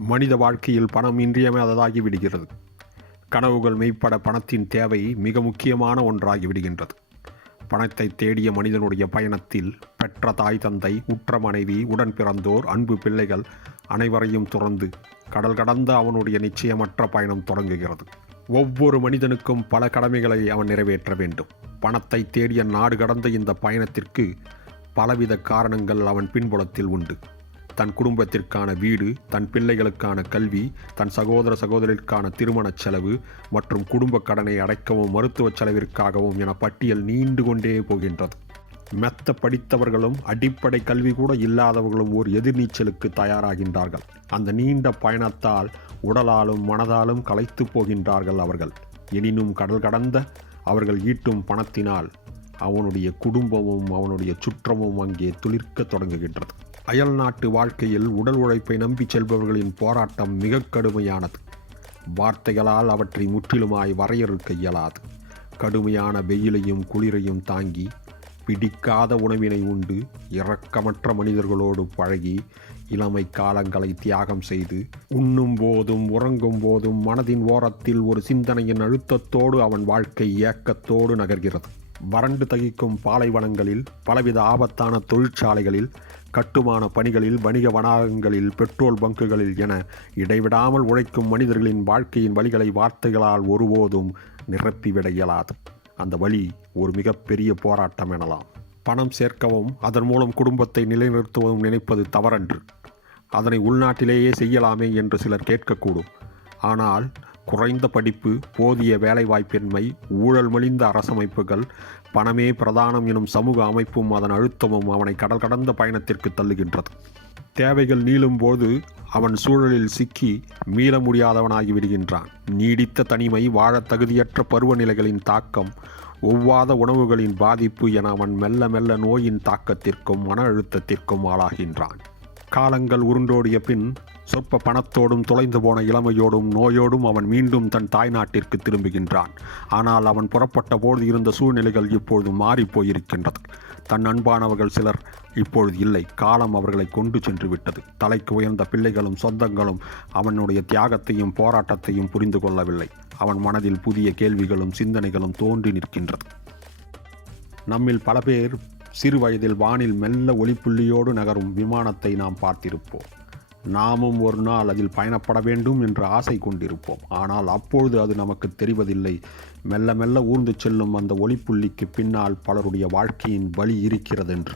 மனித வாழ்க்கையில் பணம் இன்றியமையாததாகி விடுகிறது. கனவுகள் மெய்ப்பட பணத்தின் தேவை மிக முக்கியமான ஒன்றாகி விடுகின்றது. பணத்தை தேடிய மனிதனுடைய பயணத்தில் பெற்ற தாய் தந்தை உற்ற மனைவி உடன் பிறந்தோர் அன்பு பிள்ளைகள் அனைவரையும் துறந்து கடல் கடந்த அவனுடைய நிச்சயமற்ற பயணம் தொடங்குகிறது. ஒவ்வொரு மனிதனுக்கும் பல கடமைகளை அவன் நிறைவேற்ற வேண்டும். பணத்தை தேடிய நாடு கடந்த இந்த பயணத்திற்கு பலவித காரணங்கள் அவன் பின்புலத்தில் உண்டு. தன் குடும்பத்திற்கான வீடு தன் பிள்ளைகளுக்கான கல்வி தன் சகோதர சகோதரிற்கான திருமணச் செலவு மற்றும் குடும்ப கடனை அடைக்கவும் மருத்துவச் செலவிற்காகவும் என பட்டியல் நீண்டு கொண்டே போகின்றது. மெத்த படித்தவர்களும் அடிப்படை கல்வி கூட இல்லாதவர்களும் ஒரு எதிர்நீச்சலுக்கு தயாராகின்றார்கள். அந்த நீண்ட பயணத்தால் உடலாலும் மனதாலும் களைத்து போகின்றார்கள் அவர்கள். எனினும் கடல் கடந்த அவர்கள் ஈட்டும் பணத்தினால் அவனுடைய குடும்பமும் அவனுடைய சுற்றமும் அங்கே துளிர்க்க தொடங்குகின்றது. அயல் நாட்டு வாழ்க்கையில் உடல் உழைப்பை நம்பி செல்பவர்களின் போராட்டம் மிக கடுமையானது. வார்த்தைகளால் அவற்றை முற்றிலுமாய் வரையறுக்க இயலாது. கடுமையான வெயிலையும் குளிரையும் தாங்கி பிடிக்காத உணவினை உண்டு இரக்கமற்ற மனிதர்களோடு பழகி இளமை காலங்களை தியாகம் செய்து உண்ணும் போதும் உறங்கும் போதும் மனதின் ஓரத்தில் ஒரு சிந்தனையின் அழுத்தத்தோடு அவன் வாழ்க்கை ஏக்கத்தோடு நகர்கிறது. வறண்டு தகிக்கும் பாலைவனங்களில் பலவித ஆபத்தான தொழிற்சாலைகளில் கட்டுமான பணிகளில் வணிக வளாகங்களில் பெட்ரோல் பங்குகளில் என இடைவிடாமல் உழைக்கும் மனிதர்களின் வாழ்க்கையின் வழிகளை வார்த்தைகளால் ஒருபோதும் நிரப்பிவிட இயலாது. அந்த வழி ஒரு மிகப்பெரிய போராட்டம் எனலாம். பணம் சேர்க்கவும் அதன் மூலம் குடும்பத்தை நிலைநிறுத்துவதும் நினைப்பது தவறன்று. அதனை உள்நாட்டிலேயே செய்யலாமே என்று சிலர் கேட்கக்கூடும். ஆனால் குறைந்த படிப்பு போதிய வேலைவாய்ப்பின்மை ஊழல் மலிந்த அரசமைப்புகள் பணமே பிரதானம் எனும் சமூக அமைப்பும் அதன் அழுத்தமும் அவனை கடல் கடந்த பயணத்திற்கு தள்ளுகின்றது. தேவைகள் நீளும்போது அவன் சூழலில் சிக்கி மீள முடியாதவனாகி விடுகின்றான். நீடித்த தனிமை வாழத் தகுதியற்ற பருவநிலைகளின் தாக்கம் ஒவ்வாத உணவுகளின் பாதிப்பு என அவன் மெல்ல மெல்ல நோயின் தாக்கத்திற்கும் மன அழுத்தத்திற்கும் ஆளாகின்றான். காலங்கள் உருண்டோடிய பின் சொற்ப பணத்தோடும் தொலைந்து போன இளமையோடும் நோயோடும் அவன் மீண்டும் தன் தாய்நாட்டிற்கு திரும்புகின்றான். ஆனால் அவன் புறப்பட்ட போது இருந்த சூழ்நிலைகள் இப்பொழுது மாறிப்போயிருக்கின்றது தன் அன்பானவர்கள் சிலர் இப்பொழுது இல்லை. காலம் அவர்களை கொண்டு சென்று விட்டது. தலைக்கு உயர்ந்த பிள்ளைகளும் சொந்தங்களும் அவனுடைய தியாகத்தையும் போராட்டத்தையும் புரிந்து கொள்ளவில்லை. அவன் மனதில் புதிய கேள்விகளும் சிந்தனைகளும் தோன்றி நிற்கின்றது. நம்மில் பல பேர் சிறு வயதில் வானில் மெல்ல ஒளிப்புள்ளியோடு நகரும் விமானத்தை நாம் பார்த்திருப்போம். நாமும் ஒரு நாள் அதில் பயணப்பட வேண்டும் என்று ஆசை கொண்டிருப்போம். ஆனால் அப்பொழுது அது நமக்கு தெரிவதில்லை. மெல்ல மெல்ல ஊர்ந்து செல்லும் அந்த ஒளிப்புள்ளிக்கு பின்னால் பலருடைய வாழ்க்கையின் வழி இருக்கிறதென்று.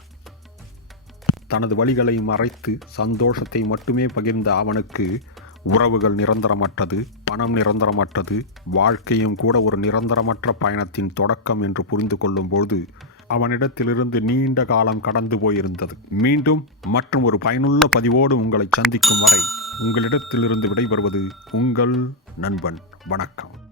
தனது வழிகளை மறைத்து சந்தோஷத்தை மட்டுமே பகிர்ந்த அவனுக்கு உறவுகள் நிரந்தரமற்றது பணம் நிரந்தரமற்றது வாழ்க்கையும் கூட ஒரு நிரந்தரமற்ற பயணத்தின் தொடக்கம் என்று புரிந்து கொள்ளும்போது அவனிடத்திலிருந்து நீண்ட காலம் கடந்து போயிருந்தது. மீண்டும் மற்றும் ஒரு பயனுள்ள பதிவோடு உங்களை சந்திக்கும் வரை உங்களிடத்திலிருந்து விடைபெறுவது உங்கள் நண்பன். வணக்கம்.